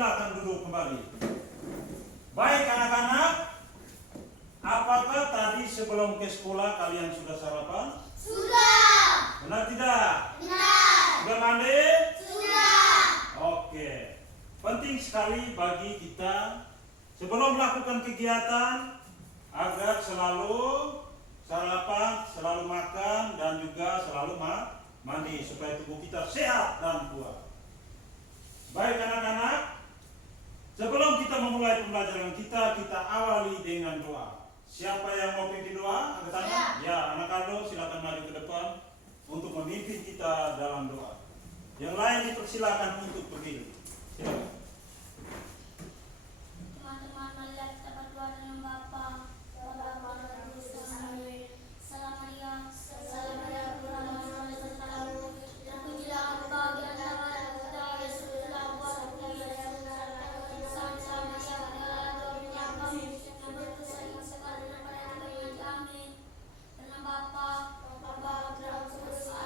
silakan duduk kembali. Baik anak-anak, apakah tadi sebelum ke sekolah kalian sudah sarapan? Sudah. Benar tidak? Benar. Sudah mandi? Sudah. Oke. Penting sekali bagi kita sebelum melakukan kegiatan agar selalu sarapan, selalu makan, dan juga selalu mandi supaya tubuh kita sehat dan kuat. Baik anak-anak, sebelum kita memulai pembelajaran kita awali dengan doa. Siapa yang mau pimpin doa? Angkat tangan. Ya, anak Aldo silakan maju ke depan untuk memimpin kita dalam doa. Yang lain dipersilakan untuk berdiri. Silakan. Teman-teman, marilah kita berdoa dengan Bapa. Salam Maria, terpujilah Engkau di antara kita, Yesus telah buat sama-sama yang yang berkesan sekali pada yang amin. Karena Bapa,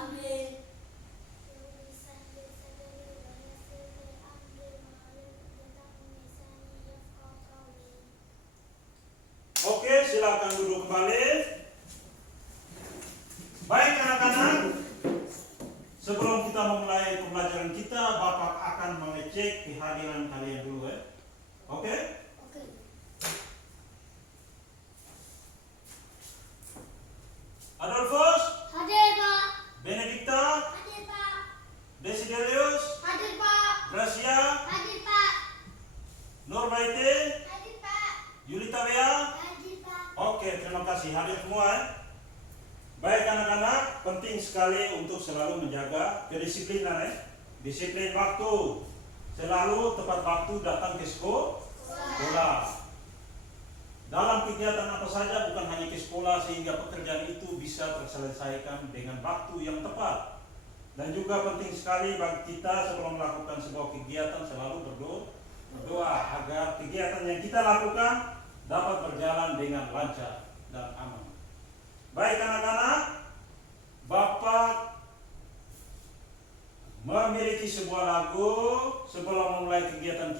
amin. Oke, silakan duduk kembali. Baik anak-anak, sebelum kita memulai pembelajaran kita, Bapak akan mengecek kehadiran kalian dulu ya. Oke? Oke. Adolfus, Hadir, Pak. Benedikta, Hadir, Pak. Desiderius, Hadir, Pak. Gracia, Hadir, Pak. Nurbaiti, Hadir, Pak. Yulita Bea. Hadir, Pak. Oke, terima kasih hadir semua ya. Baik anak-anak, penting sekali untuk selalu menjaga kedisiplinan ya. Disiplin waktu. Selalu tepat waktu datang ke sekolah. Dalam kegiatan apa saja, bukan hanya ke sekolah, sehingga pekerjaan itu bisa terselesaikan dengan waktu yang tepat. Dan juga penting sekali bagi kita sebelum melakukan sebuah kegiatan selalu berdoa agar kegiatan yang kita lakukan dapat berjalan dengan lancar dan aman. Baik anak-anak, Bapak memiliki sebuah lagu sebelum memulai kegiatan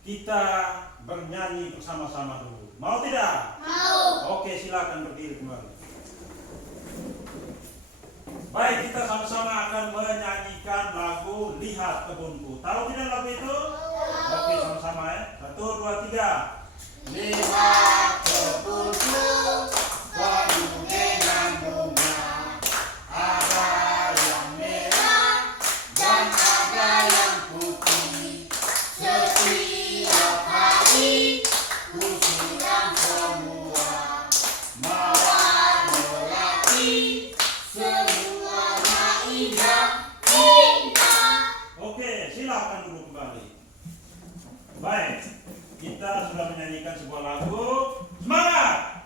kita bernyanyi bersama-sama dulu. Mau tidak? Mau. Oke, silakan berdiri kembali. Baik, kita sama-sama akan menyanyikan lagu Lihat Kebunku. Tahu tidak lagu itu? Oke, sama-sama ya. 1, 2, 3. Lihat kebunku penuh dengan bunga, ada yang merah dan ada yang putih. Setiap hari ku siram semua, mawar melati semuanya indah. Oke, silakan dulu kembali. Baik, kita sudah menyanyikan sebuah lagu. Semangat!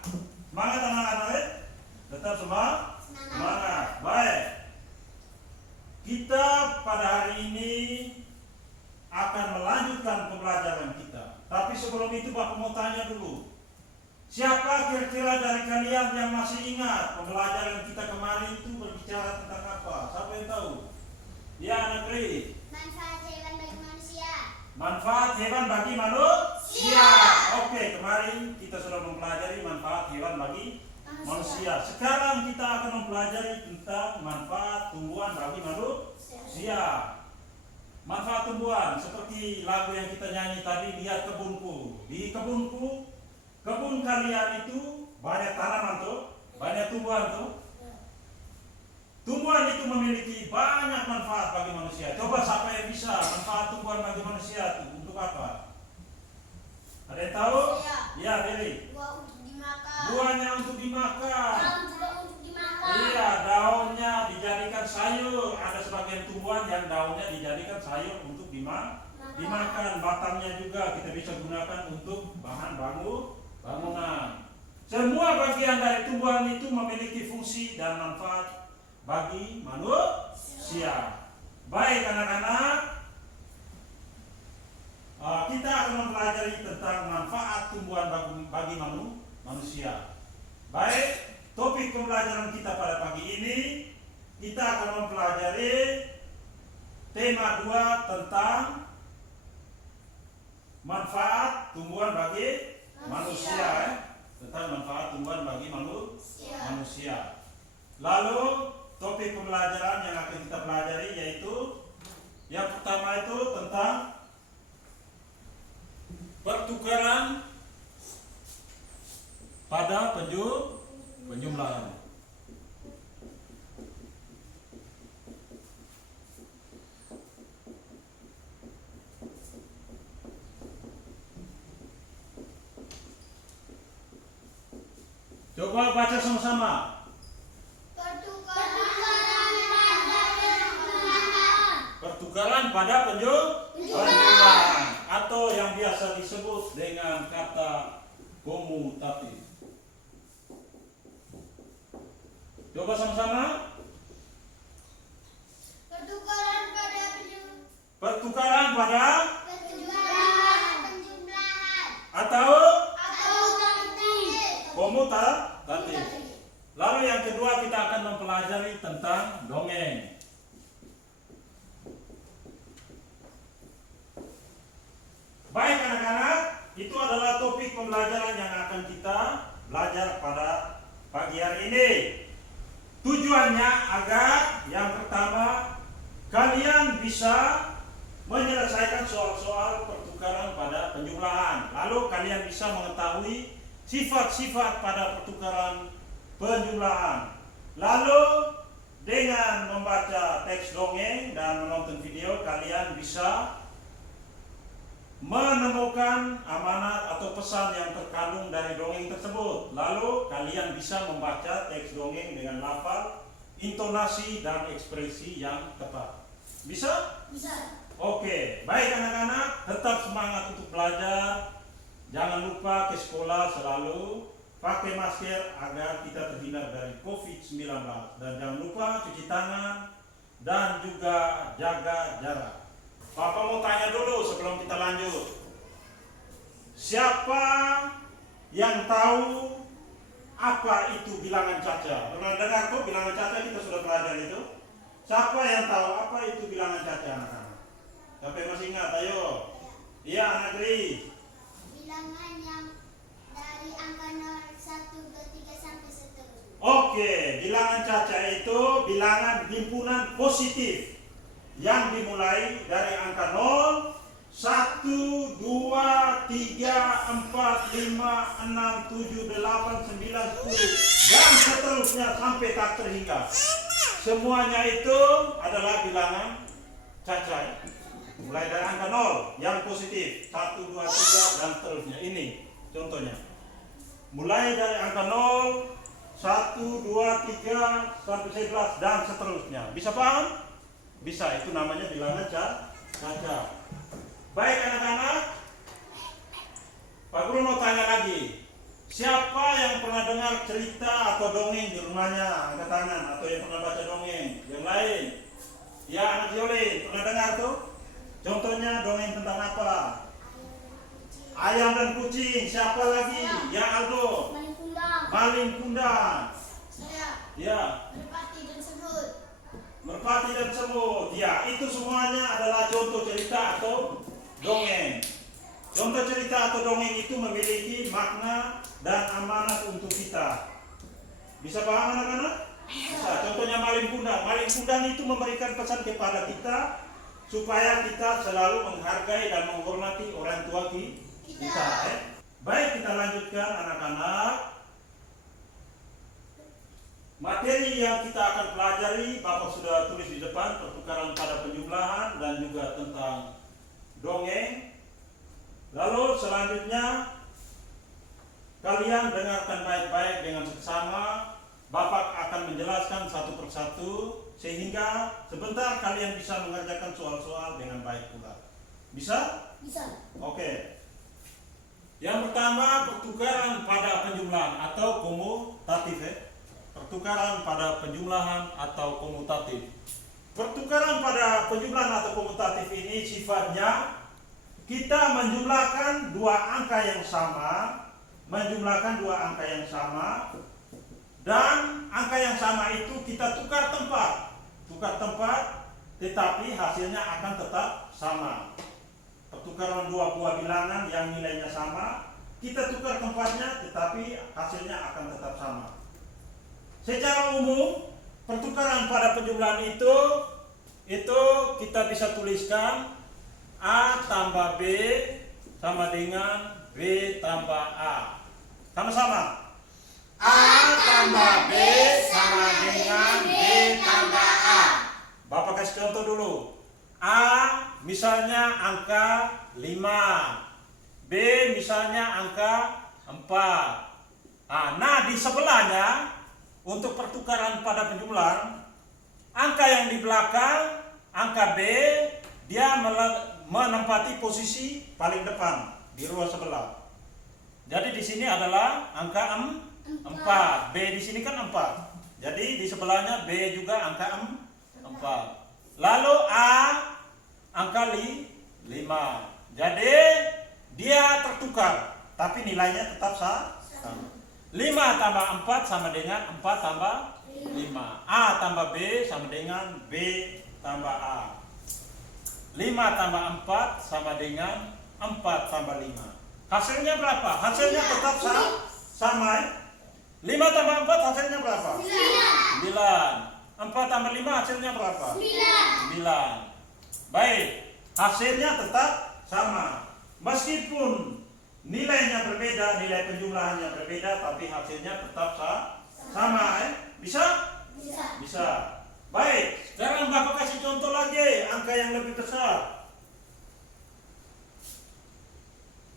Semangat anak-anak, tetap semangat. Baik. Kita pada hari ini akan melanjutkan pembelajaran kita. Tapi sebelum itu Bapak mau tanya dulu. Siapa kira-kira dari kalian yang masih ingat pembelajaran kita kemarin itu berbicara tentang apa? Siapa yang tahu? Ya, anak Ri. Manfaat hewan bagi manusia. Manfaat hewan bagi manusia. Oke, kemarin kita sudah mempelajari manfaat hewan bagi manusia. Sekarang kita akan mempelajari tentang manfaat tumbuhan bagi manusia. Manfaat tumbuhan seperti lagu yang kita nyanyi tadi, Lihat Kebunku. Di kebunku, kebun kalian itu banyak tanaman tuh, banyak tumbuhan tuh. Tumbuhan itu memiliki banyak manfaat bagi manusia. Coba siapa yang bisa manfaat tumbuhan bagi manusia itu untuk apa? Ada yang tahu? Ya, Billy. Buah untuk dimakan. Buahnya untuk dimakan. Daun juga untuk dimakan. Iya, daunnya dijadikan sayur. Ada sebagian tumbuhan yang daunnya dijadikan sayur untuk dimakan. Batangnya juga kita bisa gunakan untuk bahan bangunan. Semua bagian dari tumbuhan itu memiliki fungsi dan manfaat bagi manusia. Baik anak-anak, kita akan mempelajari tentang manfaat tumbuhan bagi manusia. Baik, topik pembelajaran kita pada pagi ini kita akan mempelajari tema 2 tentang manfaat tumbuhan bagi manusia. Tentang manfaat tumbuhan bagi manusia. Lalu topik pembelajaran yang akan kita pelajari yaitu yang pertama itu tentang pertukaran pada penjumlahan. Coba baca sama-sama. Pertukaran pada penjumlahan atau yang biasa disebut dengan kata komutatif. Coba sama-sama. Pertukaran pada atau komutatif. Lalu yang kedua kita akan mempelajari tentang dongeng. Baik anak-anak, itu adalah topik pembelajaran yang akan kita belajar pada pagi hari ini. Tujuannya agar yang pertama kalian bisa menyelesaikan soal-soal pertukaran pada penjumlahan. Lalu kalian bisa mengetahui sifat-sifat pada pertukaran penjumlahan. Lalu dengan membaca teks dongeng dan menonton video kalian bisa menemukan amanat atau pesan yang terkandung dari dongeng tersebut. Lalu kalian bisa membaca teks dongeng dengan lafal, intonasi dan ekspresi yang tepat. Bisa? Bisa. Oke, baik anak-anak, tetap semangat untuk belajar. Jangan lupa ke sekolah selalu pakai masker agar kita terhindar dari COVID-19. Dan jangan lupa cuci tangan dan juga jaga jarak. Papa mau tanya dulu sebelum kita lanjut. Siapa yang tahu apa itu bilangan caca? Pernah dengar kok bilangan caca, kita sudah pelajari itu. Siapa yang tahu apa itu bilangan caca anak-anak? Sampai masih ingat, ayo. Iya anak Gri. Bilangan yang dari angka 0, 1, 2, 3 sampai seterusnya. Oke, bilangan caca itu bilangan himpunan positif yang dimulai dari angka 0, 1, 2, 3, 4, 5, 6, 7, 8, 9, 10 dan seterusnya sampai tak terhingga. Semuanya itu adalah bilangan caca. Mulai dari angka 0 yang positif 1, 2, 3 dan seterusnya. Ini contohnya. Mulai dari angka 0, 1, 2, 3 sampai 11 dan seterusnya. Bisa paham? Bisa, itu namanya bilangan caca. Baik anak-anak, Pak Guru mau tanya lagi. Siapa yang pernah dengar cerita atau dongeng di rumahnya? Angkat tangan. Atau yang pernah baca dongeng? Yang lain? Ya anak Yolin, pernah dengar tuh? Contohnya dongeng tentang apa? Ayam dan kucing. Siapa lagi? Ya Aldo. Maling kundang. Saya. Ya. Merpati dan semut. Merpati dan semut. Ya, itu semuanya adalah contoh cerita atau dongeng. Contoh cerita atau dongeng itu memiliki makna dan amanat untuk kita. Bisa paham anak-anak? Bisa. Contohnya maling kundang. Maling kundang itu memberikan pesan kepada kita supaya kita selalu menghargai dan menghormati orang tua kita. Baik, kita lanjutkan anak-anak. Materi yang kita akan pelajari, Bapak sudah tulis di depan, pertukaran pada penjumlahan dan juga tentang dongeng. Lalu selanjutnya kalian dengarkan baik-baik dengan seksama. Bapak akan menjelaskan satu persatu sehingga sebentar kalian bisa mengerjakan soal-soal dengan baik pula. Bisa? Bisa. Oke. Yang pertama, pertukaran pada penjumlahan atau komutatif. Pertukaran pada penjumlahan atau komutatif. Pertukaran pada penjumlahan atau komutatif ini sifatnya kita menjumlahkan dua angka yang sama, dan angka yang sama itu kita tukar tempat, tetapi hasilnya akan tetap sama. pertukaran dua buah bilangan yang nilainya sama, kita tukar tempatnya tetapi hasilnya akan tetap sama. Secara umum, pertukaran pada penjumlahan itu kita bisa tuliskan A tambah B sama dengan B tambah A. Sama-sama. A tambah B sama dengan B tambah A. Bapak kasih contoh dulu. A misalnya angka 5, B misalnya angka 4. Nah di sebelahnya untuk pertukaran pada penjumlahan, angka yang di belakang, angka B, dia menempati posisi paling depan di ruas sebelah. Jadi di sini adalah angka 4, B di sini kan 4. Jadi di sebelahnya B juga angka 4. Lalu A angka 5. Jadi dia tertukar, tapi nilainya tetap sama. 5 tambah 4 sama dengan 4 tambah 5. A tambah B sama dengan B tambah A. 5 tambah 4 sama dengan 4 tambah 5. Hasilnya berapa? Hasilnya tetap sama. 5 tambah 4 hasilnya berapa? 9. 4 tambah 5 hasilnya berapa? 9. Baik, hasilnya tetap sama. Meskipun nilainya berbeda, nilai penjumlahannya berbeda, tapi hasilnya tetap sama. Bisa? Bisa. Baik, sekarang Bapak kasih contoh lagi angka yang lebih besar.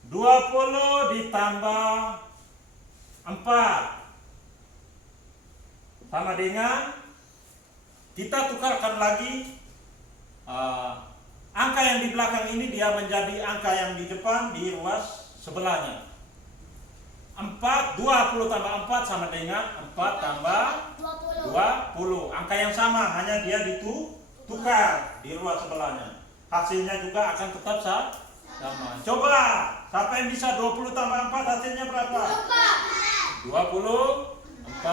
20 ditambah 4 sama dengan, kita tukarkan lagi angka yang di belakang ini dia menjadi angka yang di depan di ruas sebelahnya. 20 tambah 4 sama dengan 4 tambah 20. Angka yang sama, hanya dia ditukar di ruas sebelahnya. Hasilnya juga akan tetap sama. Coba, siapa yang bisa 20 tambah 4 hasilnya berapa? 24.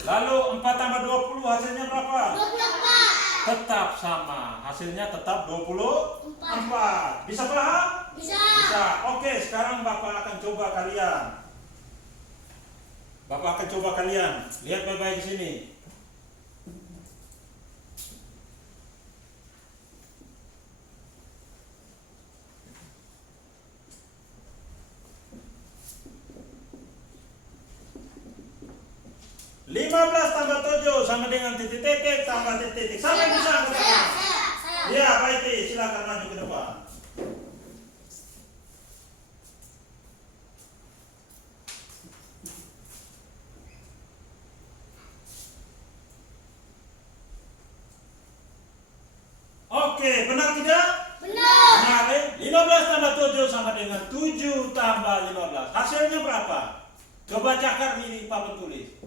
Lalu 4 tambah 20 hasilnya berapa? 24. Tetap sama, hasilnya tetap 24. Bisa paham? Bisa. Oke, sekarang Bapak akan coba kalian. Lihat baik-baik di sini. Lima belas tambah 7 sama dengan titik-titik tambah titik-titik. Siapa yang bisa angkat tangan? Ya, baik, silakan maju ke depan. Oke, benar tidak? Benar. 15 tambah 7 sama dengan 7 tambah 15. Hasilnya berapa? Coba cakar di papan tulis.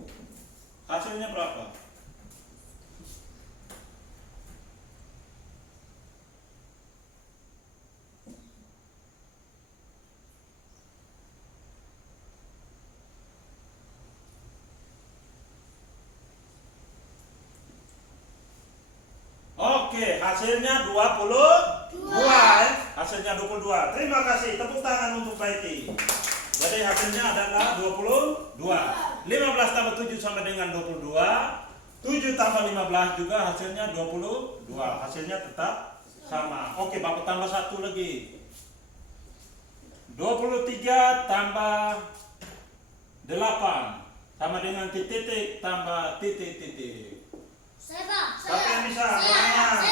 Hasilnya berapa? Oke, hasilnya 22. Hasilnya 22. Terima kasih. Tepuk tangan untuk Baiti. Jadi hasilnya adalah 22. 15 tambah 7 sama dengan 22. 7 tambah 15 juga hasilnya 22. Hasilnya tetap sama. Oke, Bapak tambah satu lagi. 23 tambah 8 sama dengan titik tambah titik. Siapa yang bisa angkat tangan?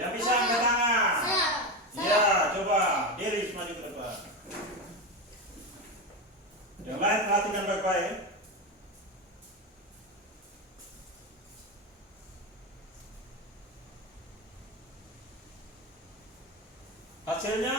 Yang bisa angkat tangan? Ya, coba diri maju ke depan. Yang lain perhatikan baik-baik. Hasilnya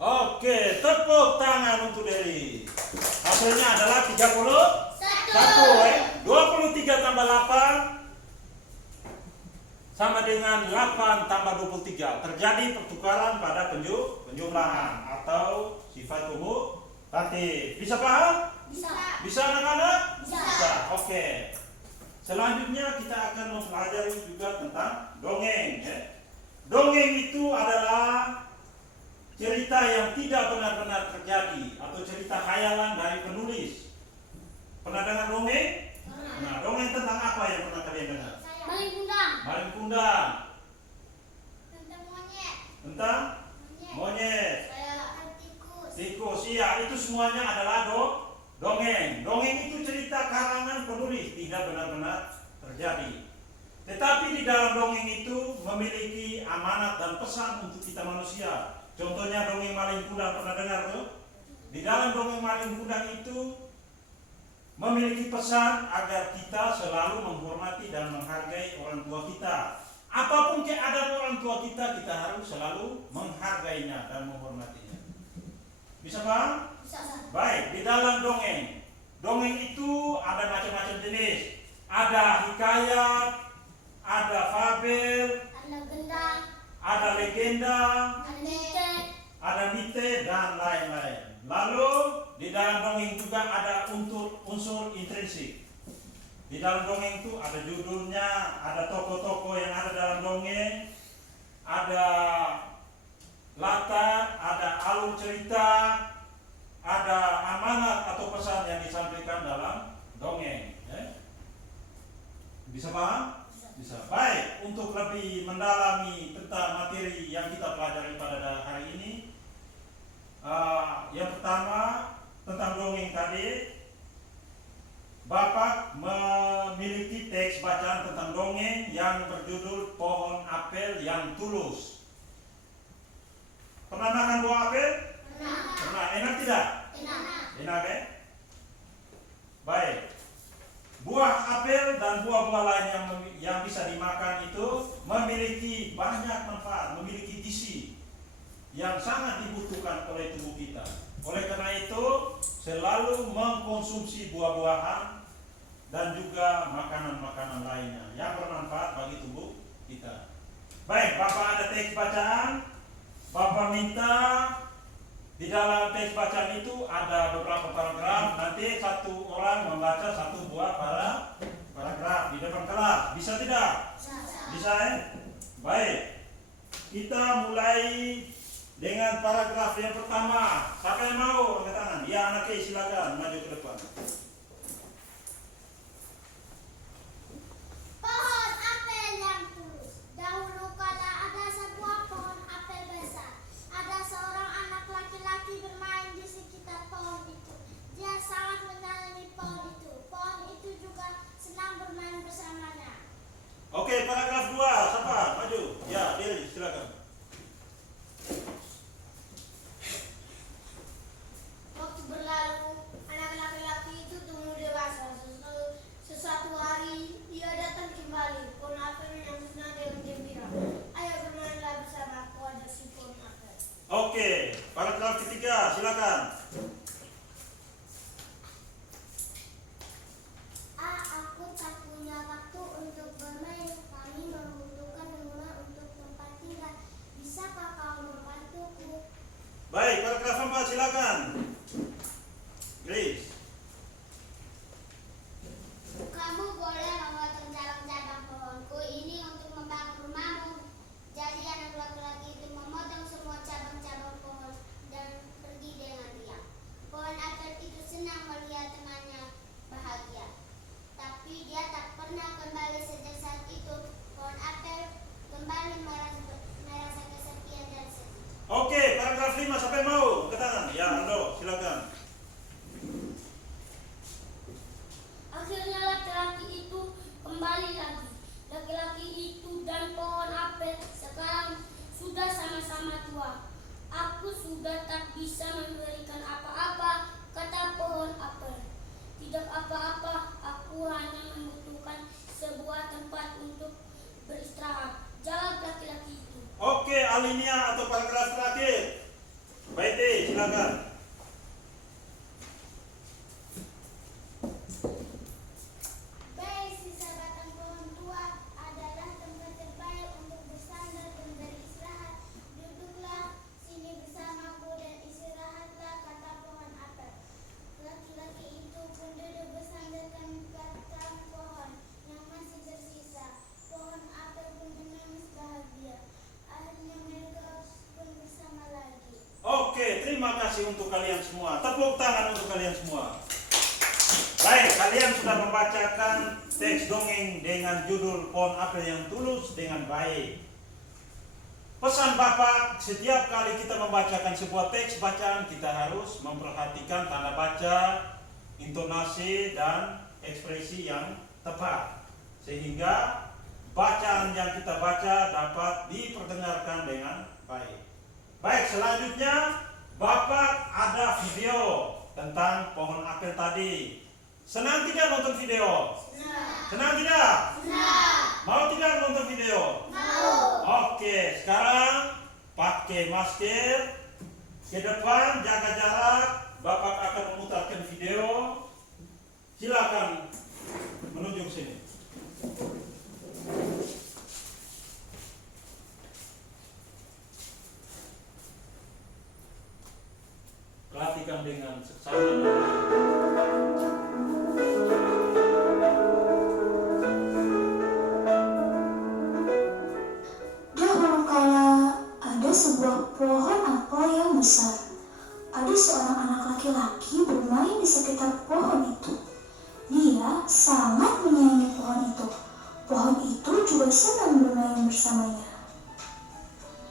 oke, tepuk tangan untuk Dery. Hasilnya adalah 31. 23 tambah 8 sama dengan 8 tambah 23. Terjadi pertukaran pada penjumlahan atau sifat kumulatif. Bisa paham? Bisa. Bisa anak-anak? Bisa. Oke. Selanjutnya kita akan mempelajari juga tentang dongeng. Ya. Dongeng itu adalah cerita yang tidak benar-benar terjadi atau cerita khayalan dari penulis. Pernah dengar dongeng? Nah, dongeng tentang apa yang pernah kalian dengar? Maling kundang. Maling kundang. Tentang monyet. Tentang monyet. Tikus. Tikus. Iya, itu semuanya adalah dongeng. Dongeng itu cerita karangan penulis, tidak benar-benar terjadi. Tetapi di dalam dongeng itu memiliki amanat dan pesan untuk kita manusia. Contohnya dongeng maling kundang, pernah dengar tuh? Di dalam dongeng maling kundang itu memiliki pesan agar kita selalu menghormati dan menghargai orang tua kita. Apapun keadaan orang tua kita, kita harus selalu menghargainya dan menghormatinya. Bisa paham? Bisa. Baik, di dalam dongeng itu ada macam-macam jenis. Ada hikayat, ada fabel, Ada gendang. ada legenda, ada mite dan lain-lain. Lalu di dalam dongeng juga ada unsur intrinsik. Di dalam dongeng itu ada judulnya, ada tokoh-tokoh yang ada dalam dongeng, ada latar, ada alur cerita, ada amanat atau pesan yang disampaikan dalam dongeng. Bisa paham? Bisa. Baik, untuk lebih mendalami tentang materi yang kita pelajari pada hari ini, yang pertama tentang dongeng tadi, Bapak memiliki teks bacaan tentang dongeng yang berjudul Pohon Apel yang Tulus. Pernah makan buah apel? Pernah. Enak tidak? Enak ya? Baik. Buah apel dan buah-buah lain yang bisa dimakan itu memiliki banyak manfaat, memiliki gizi yang sangat dibutuhkan oleh tubuh kita. Oleh karena itu, selalu mengkonsumsi buah-buahan dan juga makanan-makanan lainnya yang bermanfaat bagi tubuh kita. Baik, Bapak ada teks bacaan. Bapak minta di dalam teks bacaan itu ada beberapa paragraf. Nanti satu orang membaca satu buah paragraf di depan kelas. Bisa tidak? Bisa ya? Baik. Kita mulai dengan paragraf yang pertama. Siapa yang mau angkat tangan? Ya, anaknya silakan maju ke depan. Pohon apel yang tulus. Dahulu kala ada sebuah pohon apel besar. Ada seorang anak laki-laki bermain di sekitar pohon itu. Dia sangat menyayangi pohon itu. Pohon itu juga senang bermain bersamanya. Oke, paragraf 2. Siapa? Maju. Ya, Diri, silakan. Waktu berlalu, anak laki-laki itu tumbuh dewasa. Sesuatu hari, dia datang kembali. Pohon apel yang senang dengan gembira. Ayo bermainlah bersama aku, ajak si pohon apel. Oke, paragraf ketiga, silakan. Aku tak punya waktu untuk bermain. Kami membutuhkan rumah untuk tempat tinggal. Bisakah kau membantuku? Baik, paragraf 4, silakan. Grace. Kamu boleh memotong cabang-cabang pohonku ini untuk membangun rumahmu. Jadi anak laki-laki itu memotong semua cabang-cabang pohon dan pergi dengan riang. Pohon apel itu senang melihat temannya bahagia. Tapi dia tak pernah kembali sejak saat itu. Pohon apel kembali merasa kesepian dan sedih. Oke, paragraf 5, siapa yang mau? Angkat tangan. Ya, Aldo, silakan. Akhirnya laki-laki itu kembali lagi. Laki-laki itu dan pohon apel sekarang sudah sama-sama tua. Aku sudah tak bisa memberikan apa-apa, kata pohon apel. Tidak apa-apa, aku hanya membutuhkan sebuah tempat untuk beristirahat, jawab laki-laki itu. Oke, alinea atau paragraf terakhir. Baik, silakan. Baik, sisa batang pohon tua adalah tempat terbaik kasih untuk kalian semua. Tepuk tangan untuk kalian semua. Baik, kalian sudah membacakan teks dongeng dengan judul Pohon Apel yang Tulus dengan baik. Pesan Bapak, setiap kali kita membacakan sebuah teks bacaan, kita harus memperhatikan tanda baca, intonasi, dan ekspresi yang tepat. Sehingga bacaan yang kita baca dapat diperdengarkan dengan baik. Baik, selanjutnya Bapak ada video tentang pohon apel tadi. Senang tidak nonton video? Senang tidak? Mau tidak nonton video? Oke, sekarang pakai masker. Ke depan, jaga jarak. Bapak akan memutarkan video. Silakan menuju ke sini. Perhatikan dengan seksama. Dahulu kala ada sebuah pohon apel yang besar. Ada seorang anak laki-laki bermain di sekitar pohon itu. Dia sangat menyayangi pohon itu. Pohon itu juga senang bermain bersamanya.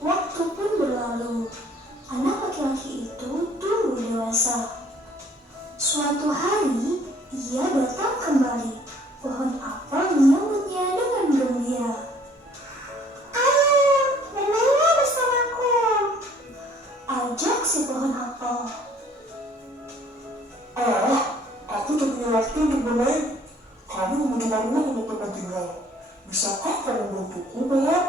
Waktu pun berlalu. Anak laki-laki itu tumbuh dewasa. Suatu hari, ia datang kembali. Pohon apel menyambutnya dengan gembira. "Ayo, bermainlah bersamaku," ajak si pohon apel. Aku tak punya waktu untuk bermain. Kami membutuhkan ruang untuk tempat tinggal. Bisakah kamu membantuku, Pohon?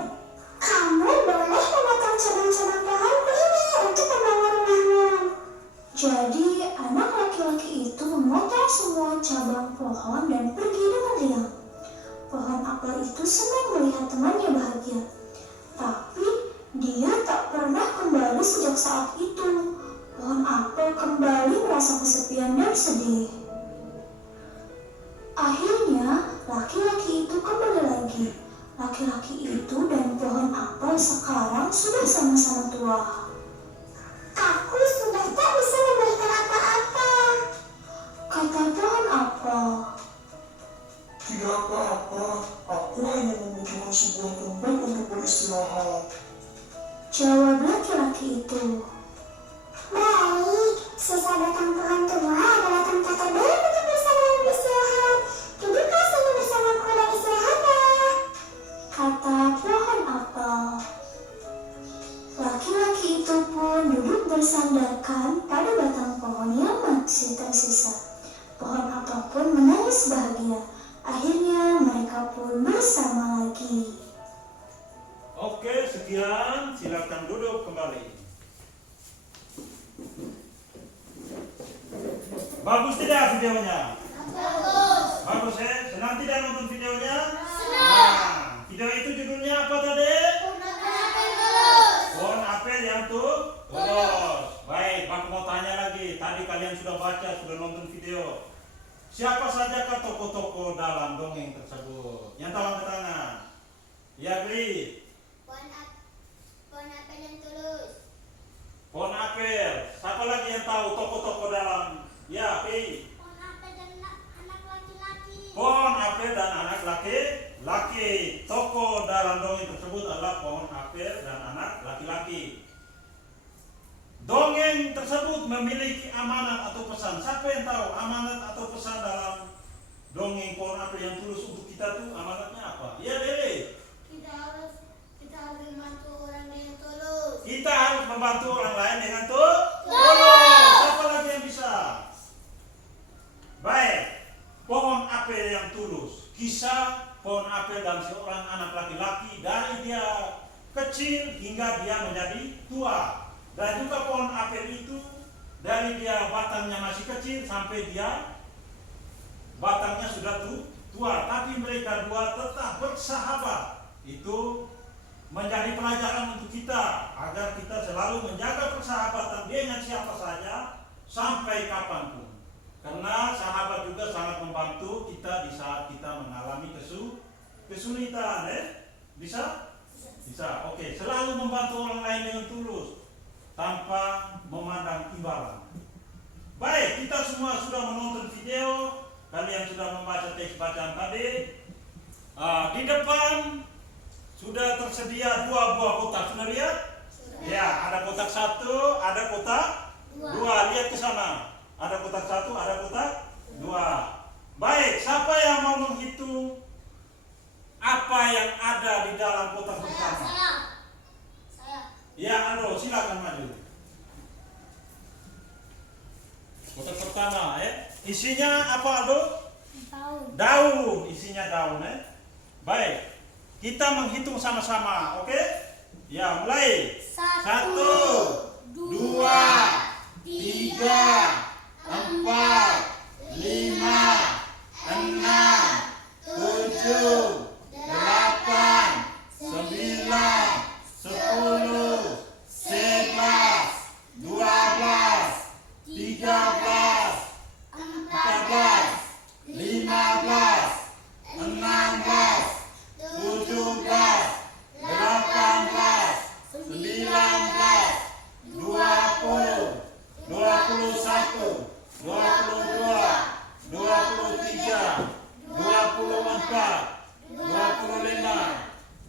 "Kamu boleh memotong cabang-cabang pohonku ini untuk membangun rumahmu." Jadi anak laki-laki itu memotong semua cabang pohon dan pergi dengan riang. Pohon apel itu senang melihat temannya bahagia. Tapi dia tak pernah kembali sejak saat itu. Pohon apel kembali merasa kesepian dan sedih. Akhirnya laki-laki itu kembali lagi. Laki-laki itu dan pohon apel sekarang sudah sama-sama tua. "Aku sudah tak bisa memberikan apa-apa," kata pohon apel. Tidak apa-apa. Aku hanya membutuhkan sebuah tempat untuk beristirahat. Jawab laki-laki itu. Baik, sisa batang pohon tua adalah tempat terbaik untuk bersama dan beristirahat. Duduklah sini bersamaku dan istirahatlah, Kata pohon apel. Laki-laki itu pun duduk bersandarkan pada batang pohon yang masih tersisa. Pohon apel pun menangis bahagia. Akhirnya mereka pun bersama lagi. Oke, sekian. Silakan duduk kembali. Bagus tidak videonya? Bagus ya? Senang tidak nonton videonya? Nah, video itu judulnya apa tadi? Pohon apel yang tulus. Baik, Bapak mau tanya lagi. Tadi kalian sudah baca, sudah nonton video. Siapa sajakah tokoh-tokoh dalam dongeng tersebut? Yang tahu angkat tangan. Ya, Gri. pohon apel yang tulus. Pohon apel. Siapa lagi yang tahu tokoh-tokoh dalam? Ya, Pi. Pohon apel dan anak laki-laki. Pohon apel dan anak laki-laki. Tokoh dalam dongeng tersebut adalah pohon apel dan anak laki-laki. Dongeng tersebut memiliki amanat atau pesan. Siapa yang tahu amanat atau pesan dalam dongeng pohon apel yang tulus untuk kita tuh amanatnya apa? Ya, Lele. Kita harus membantu orang dengan tulus. Kita harus membantu orang lain dengan tulus. Siapa lagi yang bisa? Baik. Pohon apel yang tulus. Kisah pohon apel dan seorang anak laki-laki dari dia kecil hingga dia menjadi tua. Dan juga pohon apel itu dari dia batangnya masih kecil sampai dia batangnya sudah tua. Tapi mereka dua tetap bersahabat. Itu menjadi pelajaran untuk kita agar kita selalu menjaga persahabatan dengan siapa saja sampai kapanpun. Karena sahabat juga sangat membantu kita di saat kita mengalami kesulitan. Bisa? Bisa. Oke, selalu membantu orang lain dengan tulus. tanpa memandang imbalan. Baik, kita semua sudah menonton video, kalian sudah membaca teks bacaan tadi. Di depan sudah tersedia 2 buah kotak, sudah lihat? Ya, ada kotak 1, ada kotak 2. Lihat ke sana. Ada kotak 1, ada kotak 2. Baik, siapa yang mau menghitung apa yang ada di dalam kotak pertama? Saya. Ya, Aldo, silakan maju. Kotak pertama, isinya apa, Aldo? Daun, isinya daun, Baik, kita menghitung sama-sama, oke? Ya, mulai. 1, 2, 3, 4, 5, 6, 7, 8, 9, 10, 11, 12, 13, 14, 15, 16, 17, 18, 19, 20, 21, 22, 23, 24, 25,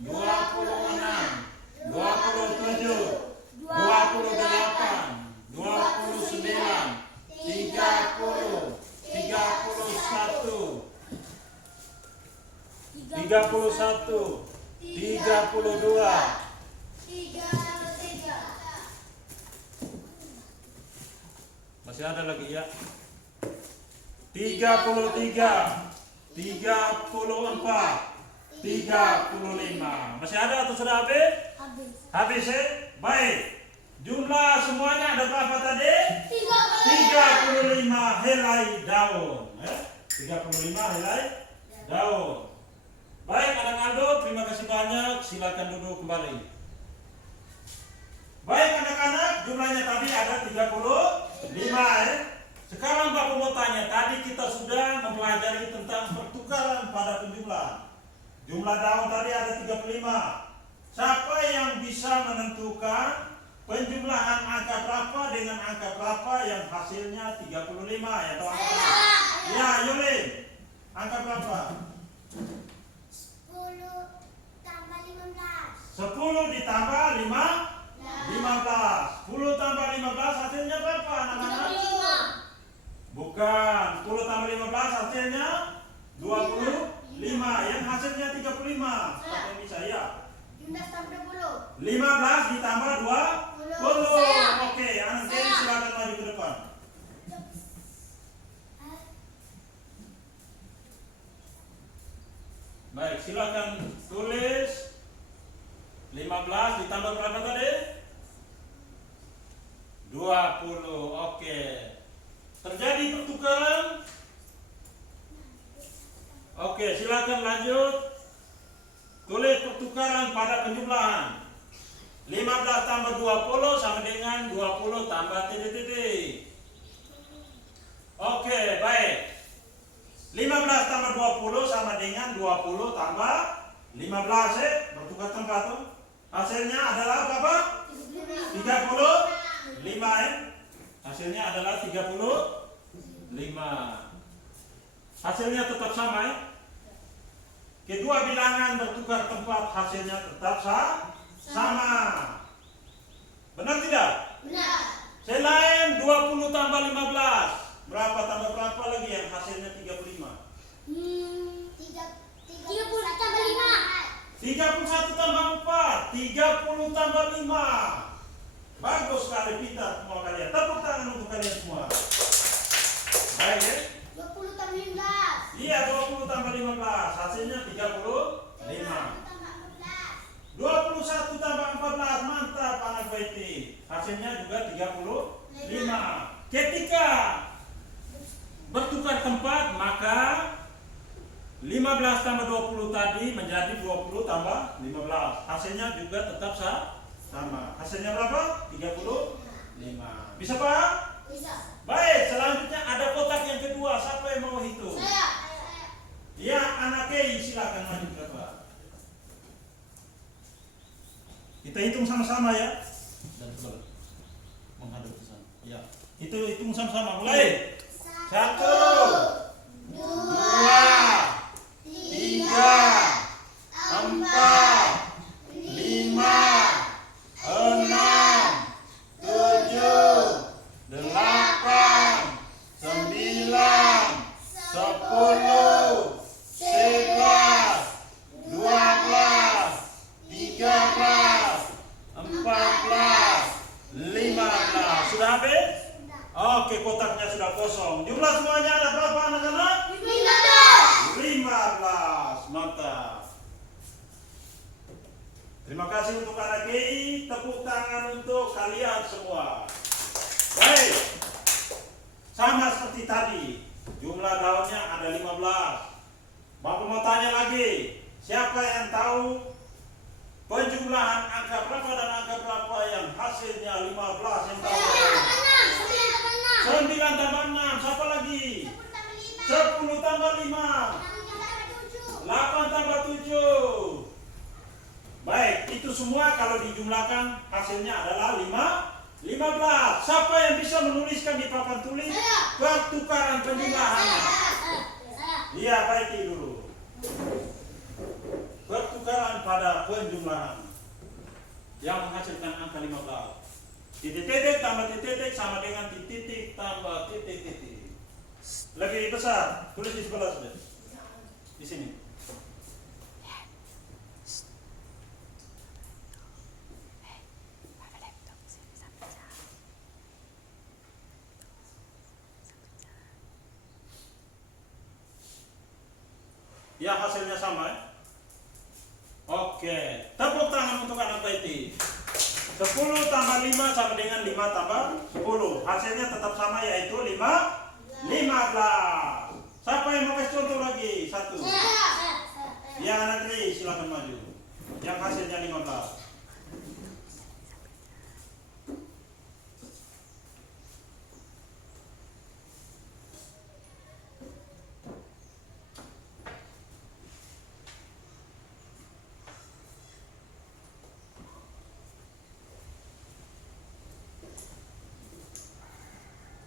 26, 27, 28, 29, 30, 31, 32, 33. masih ada lagi ya. 33, 34, 35. Masih ada atau sudah habis? Habis ya? Baik. Jumlah semuanya ada berapa tadi? 35 helai daun. 35 helai daun. Baik, anak Aldo, terima kasih banyak. Silakan duduk kembali. Baik anak-anak, jumlahnya tadi ada 35. Sekarang Bapak mau tanya, tadi kita sudah mempelajari tentang pertukaran pada penjumlahan. Jumlah daun tadi ada 35. Siapa yang bisa menentukan penjumlahan angka berapa dengan angka berapa yang hasilnya 35? Ya, tahu angka berapa? Ya, Yulin. Angka berapa? 10 tambah 15. 10 ditambah 15. 10 tambah 15 hasilnya berapa anak-anak? 35. Bukan, 10 tambah 15 hasilnya 25. Yang hasilnya 35. Siapa yang bisa ya? 15 tambah 20. 15 ditambah 20. Saya. Oke, anak Dewi silakan maju ke depan. Baik, silakan tulis. 15 ditambah berapa tadi? 20. Oke. Terjadi pertukaran? Oke, silakan lanjut. Tulis pertukaran pada penjumlahan. 15 tambah 20 sama dengan 20 tambah titik-titik. Oke, baik. 15 tambah 20 sama dengan 20 tambah 15 bertukar tempat tuh. Hasilnya adalah berapa? 35 Hasilnya adalah 35. Hasilnya tetap sama Kedua bilangan bertukar tempat, hasilnya tetap sama. Benar tidak? Benar. Selain 20 tambah 15, berapa tambah berapa lagi yang hasilnya 35? 30 tambah 5. 31 tambah 4, 30 tambah 5. Bagus sekali, pintar semua kalian. Tepuk tangan untuk kalian semua. Baik ya? 20 tambah 15. Iya, 20 tambah 15, hasilnya 35. 21 tambah 14, mantap anak Betty. Hasilnya juga 35. Ketika bertukar tempat, maka 15 tambah 20 tadi menjadi 20 tambah 15. Hasilnya juga tetap sama. Hasilnya berapa? 35. Bisa Pak? Bisa. Baik, selanjutnya ada kotak yang kedua. Siapa yang mau hitung? Saya. Ya, anak Kei, silakan maju ke depan. Kita hitung sama-sama ya. Dan menghadap ke sana. Ya. Itu hitung sama-sama. Mulai. 1, 2, 3, 4, 5, 6, 7, 8, 9, 10, 11, 12, 13, 14, 15. Sudah habis? Oke, kotaknya sudah kosong. Jumlah semuanya ada berapa anak-anak? 15. Mantap. Terima kasih untuk anak GI. Tepuk tangan untuk kalian semua. Baik. Sama seperti tadi. Jumlah daunnya ada 15. Bapak mau tanya lagi. Siapa yang tahu penjumlahan angka berapa dan angka berapa yang hasilnya 15 yang tahu? 9 tambah 6. Siapa lagi? 10 tambah 5. 8 tambah 7. Baik, itu semua kalau dijumlahkan hasilnya adalah 15. Siapa yang bisa menuliskan di papan tulis pertukaran penjumlahannya? Iya, baik dulu. Pertukaran pada penjumlahan yang menghasilkan angka 15. Titik-titik tambah titik-titik sama dengan titik-titik tambah titik-titik. Lebih besar, tulis di sebelah sudah. Di sini. Ya, hasilnya sama ya. Oke, tepuk tangan untuk anak Betty. 10 tambah 5 sama dengan 5 tambah 10. Hasilnya tetap sama yaitu 15. Siapa yang mau kasih contoh lagi? 1. Ya, anak Ri, silakan maju. Yang hasilnya 15.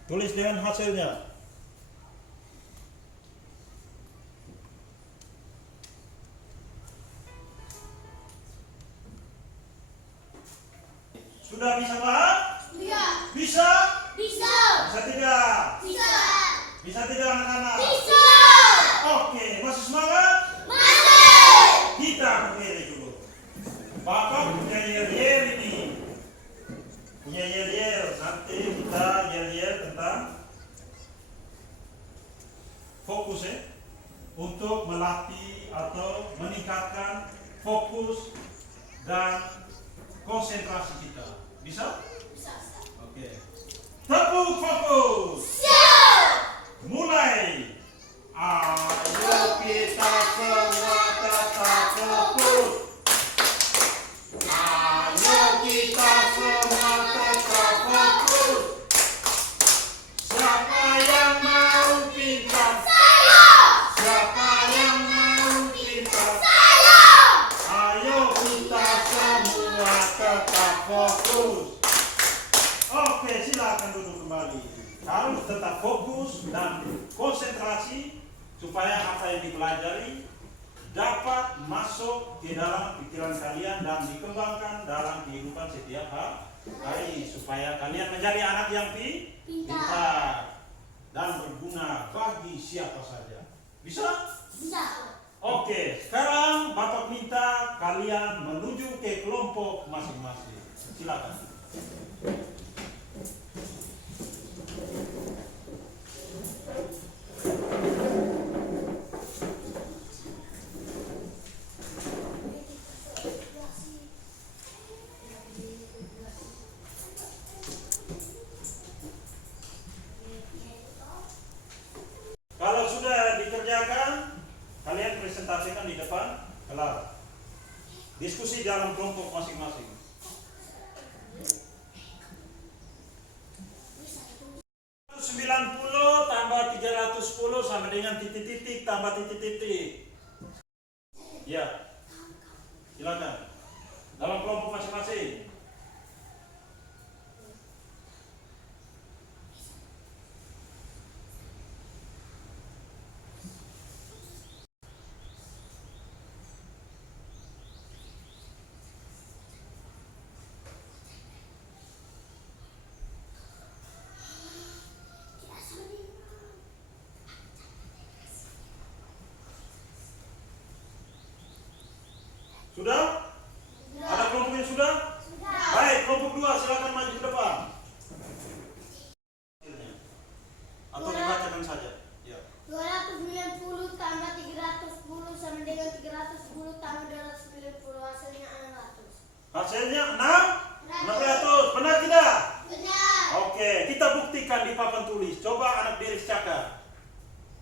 Tulis dengan hasilnya. Sudah bisa paham? Iya. Bisa? Bisa. Bisa tidak? Bisa. Bisa tidak anak-anak? Bisa. Oke, masih semangat? Masih. Kita berdiri dulu. Bapak punya yel-yel ini. Punya yel-yel. Nanti kita yel-yel tentang fokus ya. Untuk melatih atau meningkatkan fokus dan konsentrasi kita. Bisa? Bisa. Oke. Tepuk fokus. Siap. Mulai. Ayo kita semua tetap fokus. Ayo kita semua tetap fokus. Siapa yang mau pintar? Saya. Siapa yang mau pintar? Saya. Ayo kita semua tetap fokus. Oke, silakan duduk kembali. Harus tetap fokus dan konsentrasi supaya apa yang dipelajari dapat masuk ke dalam pikiran kalian dan dikembangkan dalam kehidupan setiap hari supaya kalian menjadi anak yang pintar dan berguna bagi siapa saja. Bisa? Bisa. Oke, sekarang Bapak minta kalian menuju ke kelompok masing-masing. Silakan. Kalau sudah dikerjakan, kalian presentasikan di depan kelas. Diskusi dalam kelompok masing-masing. 90 tambah 310 sama dengan titik-titik tambah titik-titik. Ya, silakan. Dalam kelompok masing-masing.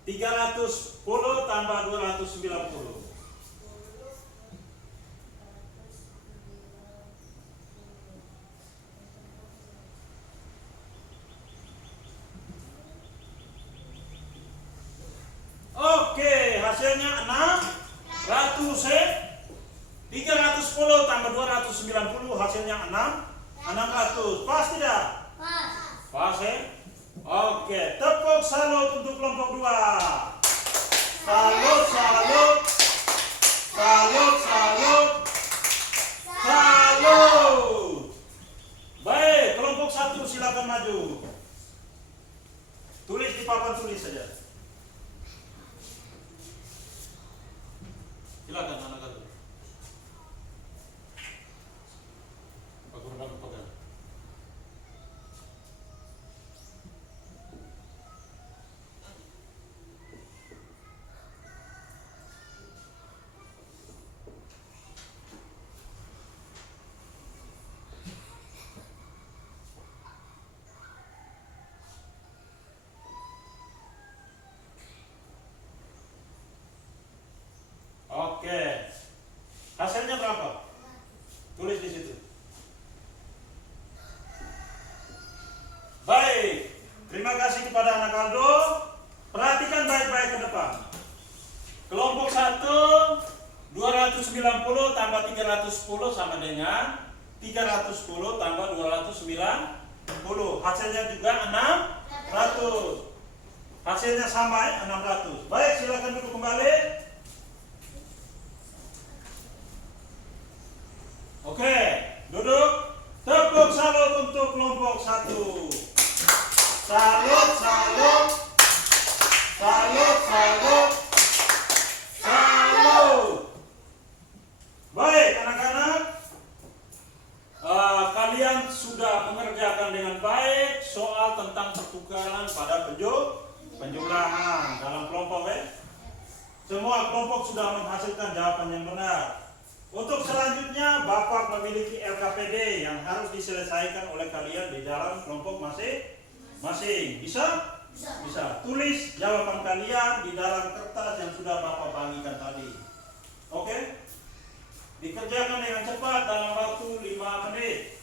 310 tambah 290. Oke, hasilnya 600 310 tambah 290 hasilnya 600. Pas tidak? Pas. Pas Oke, tepuk salut untuk kelompok 2. Salut, salut. Salut, salut. Salut. Baik, kelompok 1 silakan maju. Tulis di papan tulis saja. Silakan anak satu. Pak Guru pegang. Oke. Hasilnya berapa? Tulis di situ. Baik. Terima kasih kepada anak Aldo. Perhatikan baik-baik ke depan. Kelompok 1 290 tambah 310 sama dengan 310 tambah 290. Hasilnya juga 600. Hasilnya sama 600. Baik, silakan duduk kembali. Oke, duduk. Tepuk salut untuk kelompok 1. Salut, salut. Salut, salut. Salut. Baik, anak-anak. Kalian sudah mengerjakan dengan baik soal tentang pertukaran pada penjumlahan dalam kelompok. Semua kelompok sudah menghasilkan jawaban yang benar. Untuk selanjutnya, Bapak memiliki LKPD yang harus diselesaikan oleh kalian di dalam kelompok masing-masing. Bisa? Bisa. Tulis jawaban kalian di dalam kertas yang sudah Bapak bagikan tadi. Oke? Dikerjakan dengan cepat dalam waktu 5 menit.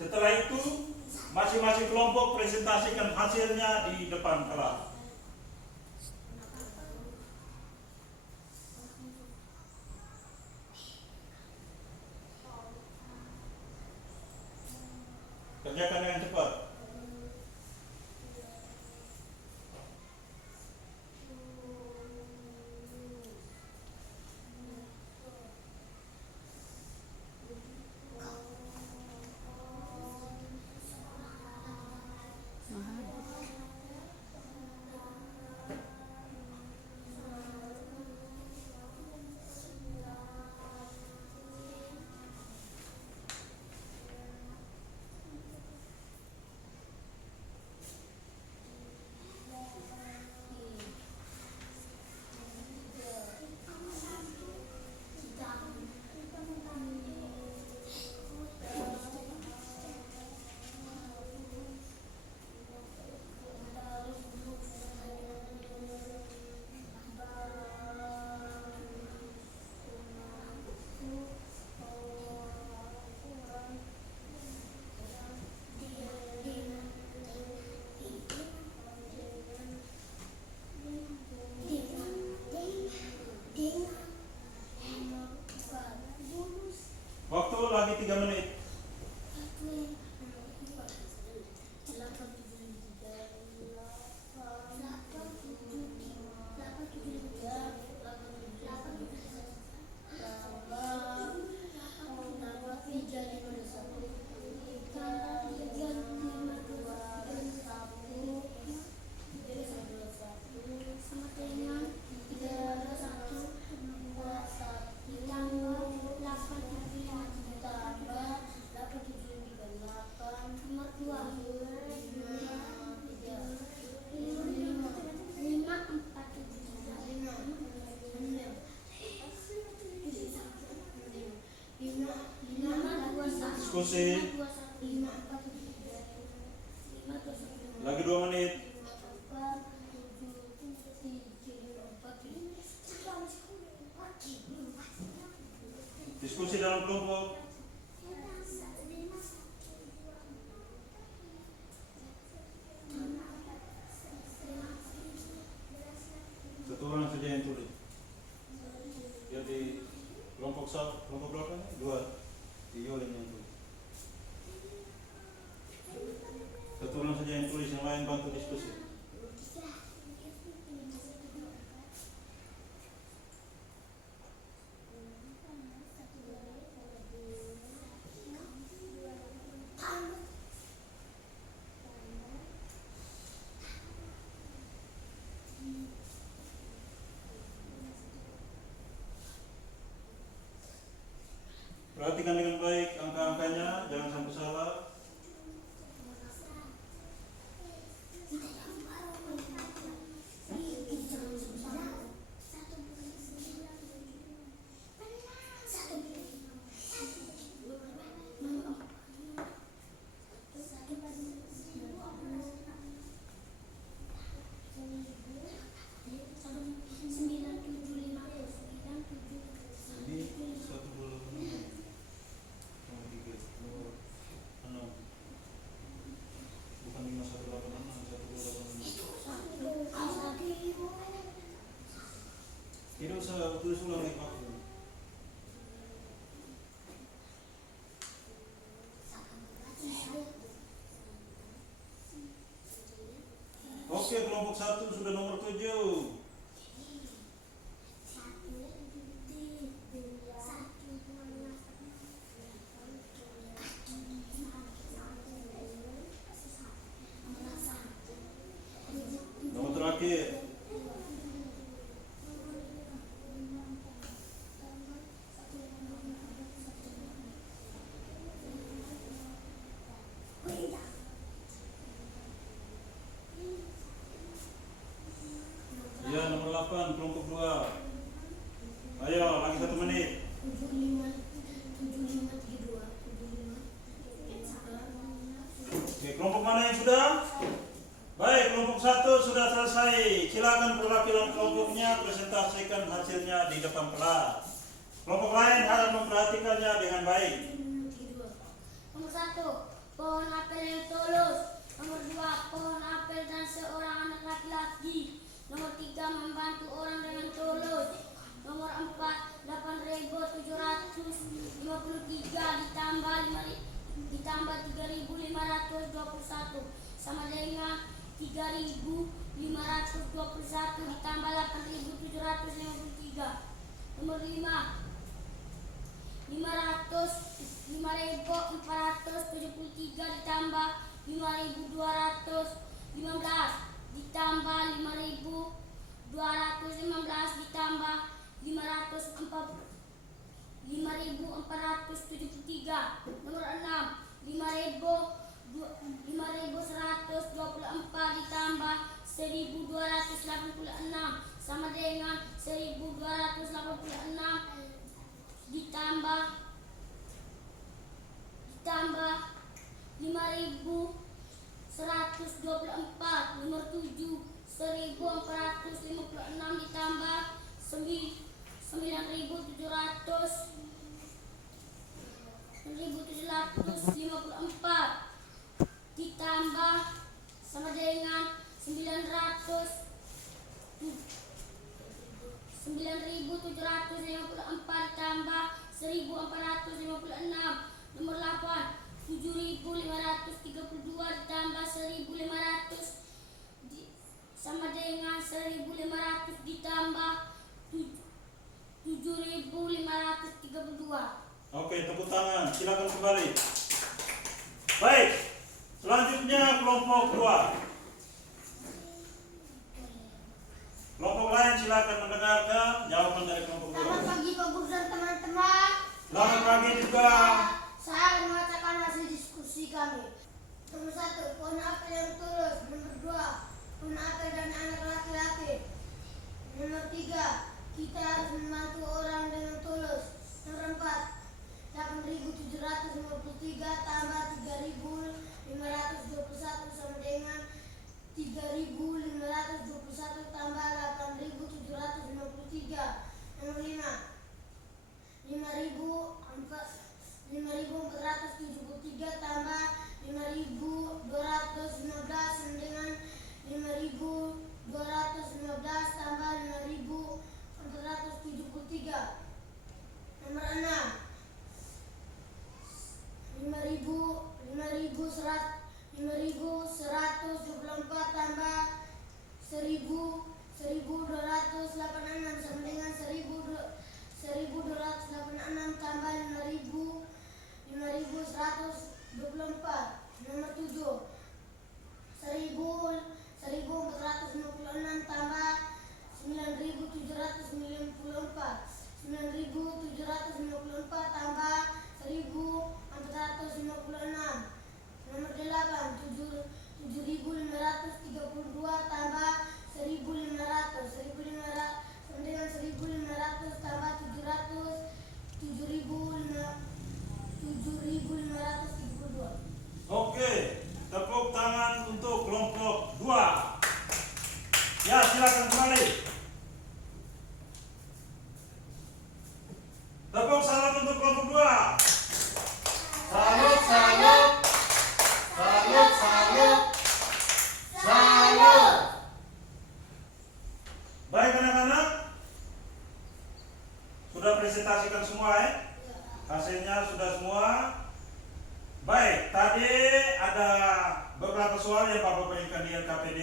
Setelah itu, masing-masing kelompok presentasikan hasilnya di depan kelas. Kerjakan dengan cepat. Waktu lagi 3 menit. Diskusi. Lagi 2 menit. Diskusi dalam kelompok. Satu orang saja yang tulis. Jadi kelompok satu, kelompok berapa nih? Dua. Yolin yang tulis. Satu orang saja yang tulis, yang lain bantu diskusi. Perhatikan dengan baik angka-angkanya, jangan sampai salah. Ini 125, nomor 3, nomor 6, bukan 5186, 125. Tidak usah tulis ulang di waktu. Oke, kelompok 1 sudah nomor 7. Nomor terakhir. Ya, nomor 8, kelompok 2. Ayo, lagi 1 menit. Oke, kelompok mana yang sudah? Baik, kelompok 1 sudah selesai. Silakan perwakilan kelompoknya presentasikan hasilnya di depan kelas. Kelompok lain harus memperhatikannya dengan baik. Nomor 1, pohon apel yang tulus. Nomor 2, pohon apel dan seorang anak laki-laki. Nomor 3, membantu orang dengan tulus. Nomor 4, 8.753 ditambah 3.521 sama dengan 3.521 ditambah 8.753. Nomor 5, 5.473 ditambah 5.215 ditambah 5.215 ditambah 5.473. Nomor 6, 5.124 ditambah 1.286 sama dengan 1.286 ditambah 5.124. Nomor 7, 1.456 ditambah 9.754 ditambah sama dengan 9.754 ditambah 1.456. Nomor 8, 7.532 ditambah 1.500 sama dengan 1.500 ditambah 7.532. Oke, tepuk tangan. Silakan kembali. Baik. Selanjutnya kelompok 2. Kelompok lain silakan mendengarkan jawaban dari kelompok 2. Selamat pagi Pak Guru dan teman-teman. Selamat pagi juga. Saya akan membacakan hasil diskusi kami. Nomor 1, pohon apel yang tulus. Nomor 2, pohon apel dan anak laki-laki. Nomor 3, kita harus membantu orang dengan tulus. Nomor 4, 8.753 tambah 3.521 sama dengan 3.521 tambah 8.753. Nomor 5, 5.473 tambah 5.215 sama dengan 5.215 tambah 5.473. Nomor 6. 5.124 tambah 1.286 sama dengan 1.286 tambah 5.124. Nomor 7. 1.456 tambah 9.794. 9.794 tambah 1.456. Nomor 8. 7.532 tambah 1.500. 1.500 sama dengan 1.500 tambah 700. 7.532. Oke, tepuk tangan untuk kelompok 2. Ya, silakan kembali. Tepuk salut untuk kelompok 2. Salut, salut. Salut, salut. Salut. Baik anak-anak. Sudah presentasikan semua ya? Hasilnya sudah semua. Baik, tadi ada beberapa soal yang Bapak berikan di LKPD.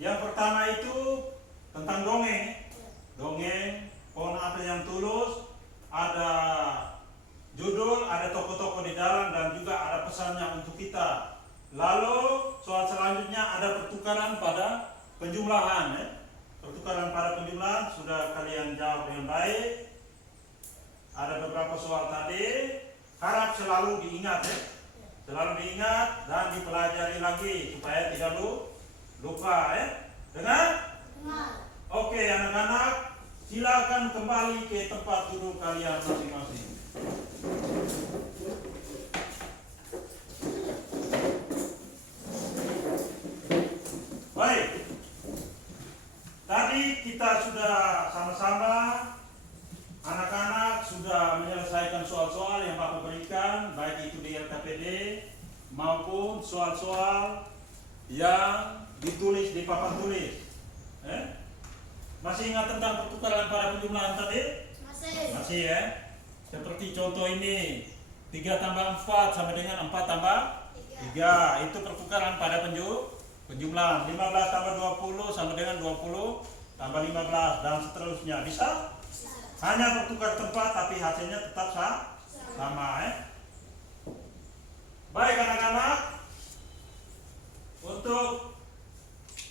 Yang pertama itu tentang dongeng. Dongeng, pohon apel yang tulus. Ada judul, ada tokoh-tokoh di dalam, dan juga ada pesannya untuk kita. Lalu soal selanjutnya ada pertukaran pada penjumlahan ya. Pertukaran pada penjumlahan sudah kalian jawab dengan baik. Ada beberapa soal tadi, harap selalu diingat ya. Selalu diingat dan dipelajari lagi supaya tidak lupa ya. Dengar? Oke anak-anak, silakan kembali ke tempat duduk kalian masing-masing. Baik. Tadi kita sudah sama-sama, anak-anak sudah menyelesaikan soal-soal yang Bapak berikan, baik itu di LKPD maupun soal-soal yang ditulis di papan tulis. Masih ingat tentang pertukaran pada penjumlahan tadi? Masih ya. Seperti contoh ini, 3 tambah 4 sama dengan 4 tambah 3. Itu pertukaran pada penjumlahan. 15 tambah 20 sama dengan 20 tambah 15 dan seterusnya. Bisa? Hanya bertukar tempat tapi hasilnya tetap sama ya. Baik anak-anak, untuk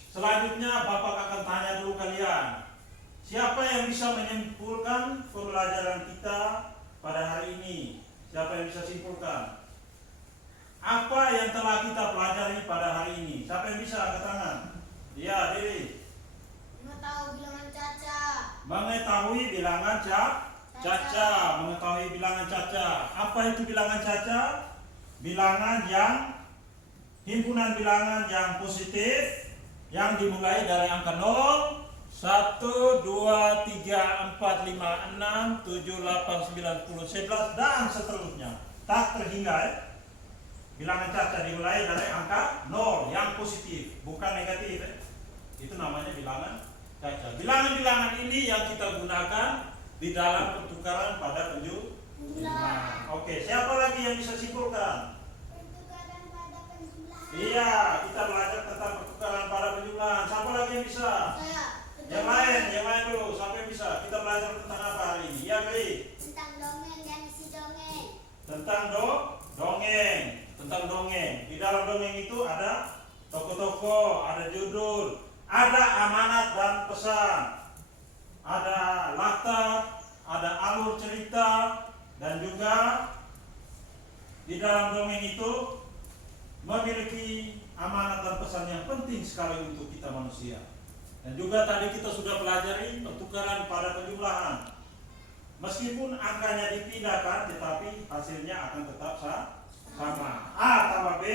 selanjutnya Bapak akan tanya dulu kalian, siapa yang bisa menyimpulkan pembelajaran kita pada hari ini? Siapa yang bisa simpulkan apa yang telah kita pelajari pada hari ini? Siapa yang bisa angkat tangan? Ya, Dewi. Mengetahui bilangan caca. Mengetahui bilangan caca. Mengetahui bilangan caca. Apa itu bilangan caca? Bilangan yang himpunan bilangan yang positif yang dimulai dari angka 0, 1, 2, 3, 4, 5, 6, 7, 8, 9, 10, 11 dan seterusnya. Tak terhingga ya. Bilangan caca dimulai dari angka 0 yang positif, bukan negatif ya. Itu namanya bilangan caca. Bilangan-bilangan ini yang kita gunakan di dalam pertukaran pada penjumlahan. Oke, siapa lagi yang bisa simpulkan? Pertukaran pada penjumlahan. Iya, kita belajar tentang pertukaran pada penjumlahan. Siapa lagi yang bisa? Saya. Yang lain dulu. Siapa yang bisa? Kita belajar tentang apa hari ini? Ya, Beli. Tentang dongeng dan isi dongeng. Tentang dongeng. Tentang dongeng. Di dalam dongeng itu ada tokoh-tokoh, ada judul, ada amanat dan pesan, ada latar, ada alur cerita, dan juga di dalam dongeng itu memiliki amanat dan pesan yang penting sekali untuk kita manusia. Dan juga tadi kita sudah pelajari pertukaran pada penjumlahan. Meskipun angkanya dipindahkan, tetapi hasilnya akan tetap sama. A tambah B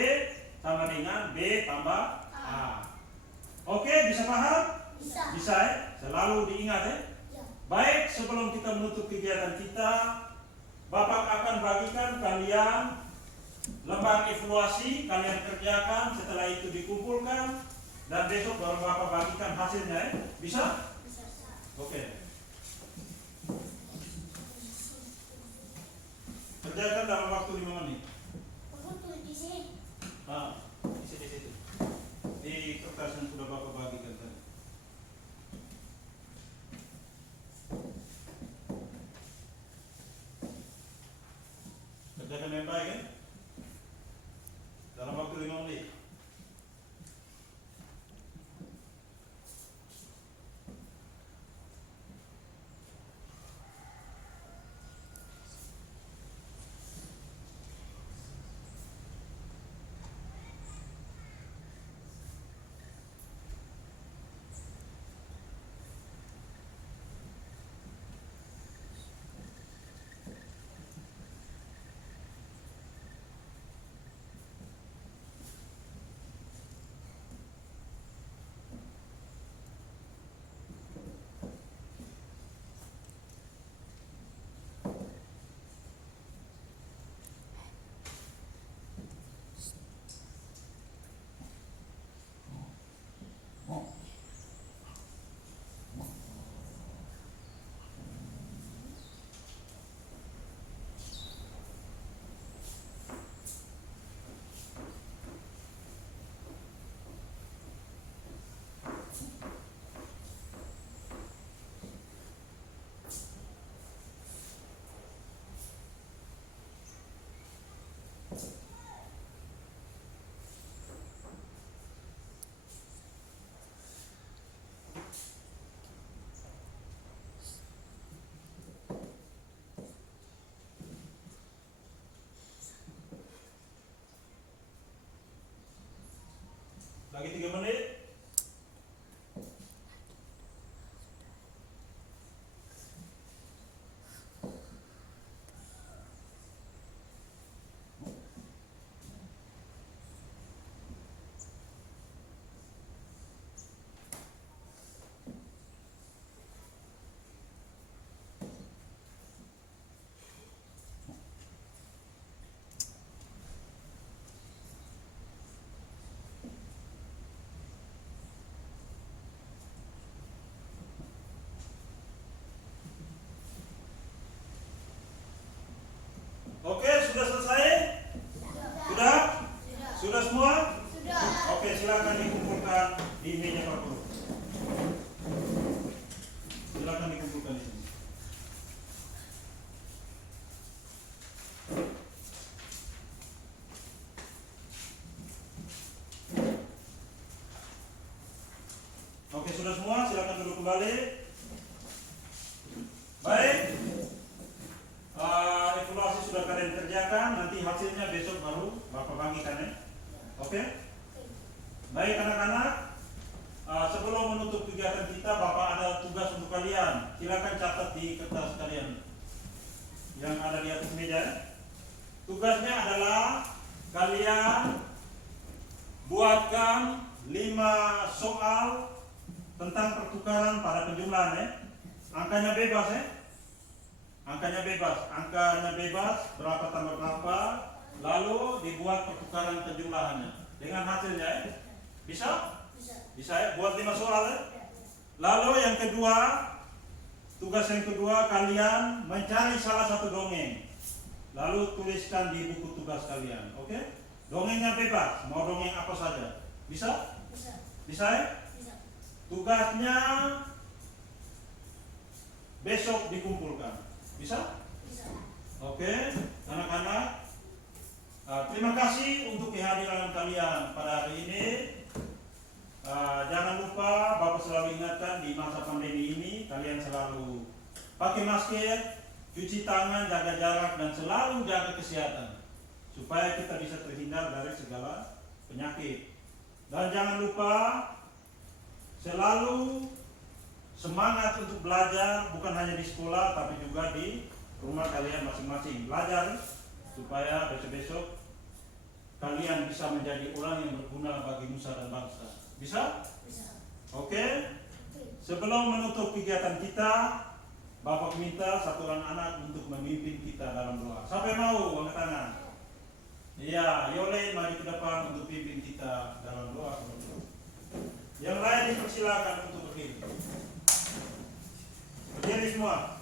sama dengan B tambah A. Oke, bisa paham? Bisa. Bisa ya? Selalu diingat ya? Ya. Baik, sebelum kita menutup kegiatan kita, Bapak akan bagikan kalian lembar evaluasi, kalian kerjakan, setelah itu dikumpulkan, dan besok baru Bapak bagikan hasilnya. Bisa? Bisa. Oke. Kerjakan dalam waktu 5 menit. Aku tulis di sini. Nah, isi di situ. Di kertas yang sudah Bapak bagikan tadi. Kerjakan yang baik, kan? Dalam waktu 5 menit. Lagi 3 menit. Oke, sudah selesai? Sudah? Sudah semua? Sudah. Oke, silakan dikumpulkan di meja Pak Guru. Silakan dikumpulkan di sini. Oke, sudah semua, silakan duduk kembali. Baik. Evaluasi sudah kalian kerjakan, nanti hasilnya besok baru Bapak bagikan, ya. Oke? Baik anak-anak, sebelum menutup kegiatan kita, Bapak ada tugas untuk kalian. Silakan catat di kertas kalian yang ada di atas meja. Tugasnya adalah kalian buatkan 5 soal tentang pertukaran pada penjumlahan, ya. Angkanya bebas, ya. Angkanya bebas, berapa tambah berapa, lalu dibuat pertukaran penjumlahannya dengan hasilnya, ya. Bisa? Bisa, ya, buat 5 soal, ya. Lalu yang kedua, tugas yang kedua, kalian mencari salah satu dongeng, lalu tuliskan di buku tugas kalian. Oke? Dongengnya bebas, mau dongeng apa saja. Bisa? Bisa, ya? Tugasnya besok dikumpulkan. Bisa? Oke, anak-anak, terima kasih untuk kehadiran kalian pada hari ini. Jangan lupa, Bapak selalu ingatkan di masa pandemi ini, kalian selalu pakai masker, cuci tangan, jaga jarak, dan selalu jaga kesehatan supaya kita bisa terhindar dari segala penyakit. Dan jangan lupa selalu semangat untuk belajar, bukan hanya di sekolah tapi juga di rumah kalian masing-masing. Belajar supaya besok-besok kalian bisa menjadi orang yang berguna bagi nusa dan bangsa. Bisa? Oke? Sebelum menutup kegiatan kita, Bapak minta satu orang anak untuk memimpin kita dalam doa. Siapa yang mau angkat tangan? Iya, Yole mari ke depan untuk pimpin kita dalam doa. Yang lain dipersilakan untuk berdiri. Berdiri semua.